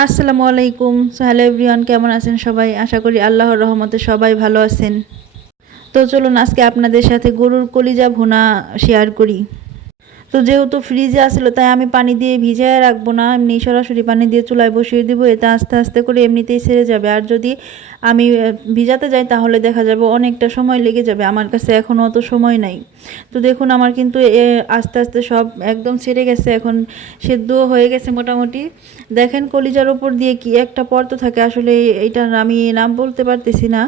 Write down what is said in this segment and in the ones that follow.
আসসালামু আলাইকুম hello everyone, কেমন আছেন সবাই? আশা করি আল্লাহর রহমতে সবাই ভালো আছেন। তো চলুন আজকে আপনাদের সাথে গরুর কলিজা ভুনা শেয়ার করি। তো যেহেতু ফ্রিজে আসলো তাই আমি পানি দিয়ে ভিজায় রাখব না। এমনি সরাসরি পানি দিয়ে চুলায় বসিয়ে দিব, এটা আস্তে আস্তে করে এমনিতেই সেরে যাবে। আর যদি আমি ভিজাতে যাই তাহলে দেখা যাবে অনেকটা সময় লেগে যাবে। আমার কাছে এখন অত সময় নাই। তো দেখুন, আমার কিন্তু আস্তে আস্তে সব একদম ছেড়ে গেছে। এখন সেদ্ধও হয়ে গেছে মোটামুটি। দেখেন, কলিজার ওপর দিয়ে কি একটা পর্ত থাকে। আসলে এইটার আমি নাম বলতে পারতেছি না।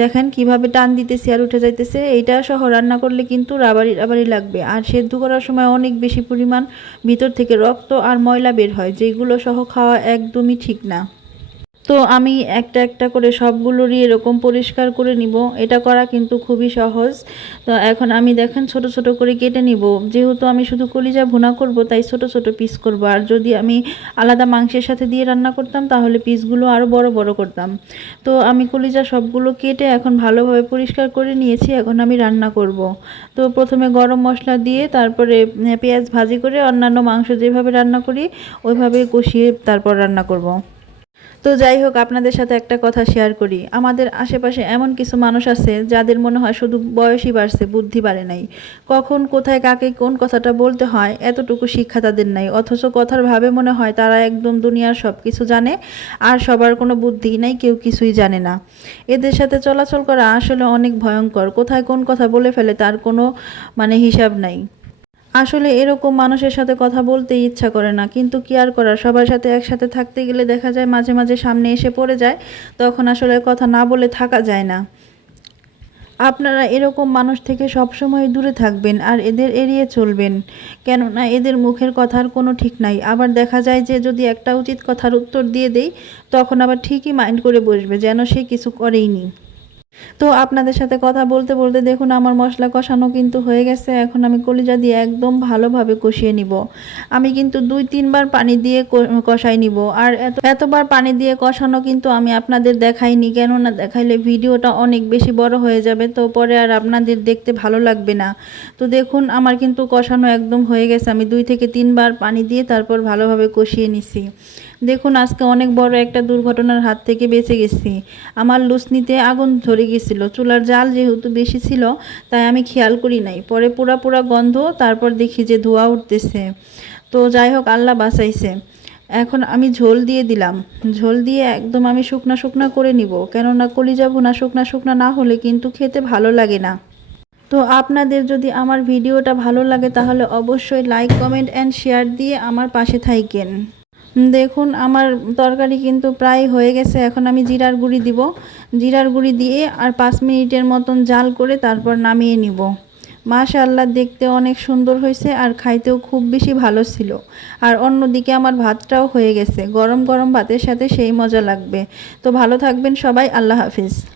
দেখেন, কীভাবে টান দিতেছি আর উঠে যাইতেছে। এইটা সহ রান্না করলে কিন্তু রাবারি রাবারি লাগবে। আর সেদ্ধ করার সময় অনেক বেশি পরিমাণ ভিতর থেকে রক্ত আর ময়লা বের হয়, যেগুলো সহ খাওয়া একদমই ঠিক না। তো আমি একটা একটা করে সবগুলোরই এরকম পরিষ্কার করে নিব। এটা করা কিন্তু খুবই সহজ। তো এখন আমি দেখেন ছোট ছোট করে কেটে নিব। যেহেতু আমি শুধু কলিজা ভুনা করব, তাই ছোট ছোট পিস করব। আর যদি আমি আলাদা মাংসের সাথে দিয়ে রান্না করতাম, তাহলে পিসগুলো আরও বড় বড় করতাম। তো আমি কলিজা সবগুলো কেটে এখন ভালোভাবে পরিষ্কার করে নিয়েছি। এখন আমি রান্না করব। তো প্রথমে গরম মশলা দিয়ে, তারপরে পেঁয়াজ ভাজি করে অন্যান্য মাংস যেভাবে রান্না করি, ওইভাবে কষিয়ে তারপর রান্না করব। তো যাই হোক, আপনাদের সাথে একটা কথা শেয়ার করি। আমাদের আশেপাশে এমন কিছু মানুষ আছে যাদের মনে হয় শুধু বয়সই বাড়ছে, বুদ্ধি বাড়ে নাই। কখন, কোথায়, কাকে, কোন কথাটা বলতে হয়, এতটুকু শিক্ষা তাদের নাই। অথচ কথার ভাবে মনে হয় তারা একদম দুনিয়ার সব কিছু জানে আর সবার কোনো বুদ্ধি নাই, কেউ কিছুই জানে না। এদের সাথে চলাচল করা আসলে অনেক ভয়ঙ্কর। কোথায় কোন কথা বলে ফেলে তার কোনো মানে হিসাব নাই। আসলে এরকম মানুষের সাথে কথা বলতে ইচ্ছা করে না, কিন্তু কি আর করার? সবার সাথে একসাথে থাকতে গেলে দেখা যায় মাঝে মাঝে সামনে এসে পড়ে যায়, তখন আসলে কথা না বলে থাকা যায় না। আপনারা এরকম মানুষ থেকে সবসময় দূরে থাকবেন আর এদের এড়িয়ে চলবেন, কেননা এদের মুখের কথার কোনো ঠিক নাই। আবার দেখা যায় যে যদি একটা উচিত কথার উত্তর দিয়ে দেই, তখন আবার ঠিকই মাইন্ড করে বসবে, যেন সে কিছু করেইনি। তো আপনাদের সাথে কথা বলতে বলতে দেখুন আমার মশলা কষানো কিন্তু হয়ে গেছে। এখন আমি কলিজা দিয়ে একদম ভালোভাবে কষিয়ে নিব। আমি কিন্তু দুই, তিনবার পানি দিয়ে কষাই নিব। আর এত, এতবার পানি দিয়ে কষানো কিন্তু আমি আপনাদের দেখাইনি। কেননা দেখাইলে ভিডিওটা অনেক বেশি বড় হয়ে যাবে, তো পরে আর আপনাদের দেখতে ভালো লাগবে না। তো দেখুন আমার কিন্তু কষানো একদম হয়ে গেছে। আমি দুই থেকে তিনবার পানি দিয়ে তারপর ভালোভাবে কষিয়ে নিছি। দেখুন, আজকে অনেক বড় একটা দুর্ঘটনার হাত থেকে বেঁচে গেছি। আমার লুসনিতে আগুন ধরে গেছিল। চুলার জাল যেহেতু বেশি ছিল, তাই আমি খেয়াল করি নাই। পরে পুরা পুরা গন্ধ, তারপর দেখি যে ধোয়া উঠতেছে। তো যাই হোক, আল্লাহ বাঁচাইছে। এখন আমি ঝোল দিয়ে দিলাম। ঝোল দিয়ে একদম আমি শুকনা শুকনা করে নিব। কেননা কলিজা ভুনা শুকনা শুকনা না হলে কিন্তু খেতে ভালো লাগে না। তো আপনাদের যদি আমার ভিডিওটা ভালো লাগে, তাহলে অবশ্যই লাইক কমেন্ট অ্যান্ড শেয়ার দিয়ে আমার পাশে থাইকেন। দেখুন, আমার তরকারি কিন্তু প্রায় হয়ে গেছে। এখন আমি জিরার গুঁড়ি দিব। জিরার গুঁড়ি দিয়ে আর পাঁচ মিনিটের মতন জাল করে তারপর নামিয়ে নিব। মাশাআল্লাহ, দেখতে অনেক সুন্দর হয়েছে আর খাইতেও খুব বেশি ভালো ছিল। আর অন্যদিকে আমার ভাতটাও হয়ে গেছে। গরম গরম ভাতের সাথে সেই মজা লাগবে। তো ভালো থাকবেন সবাই, আল্লাহ হাফিজ।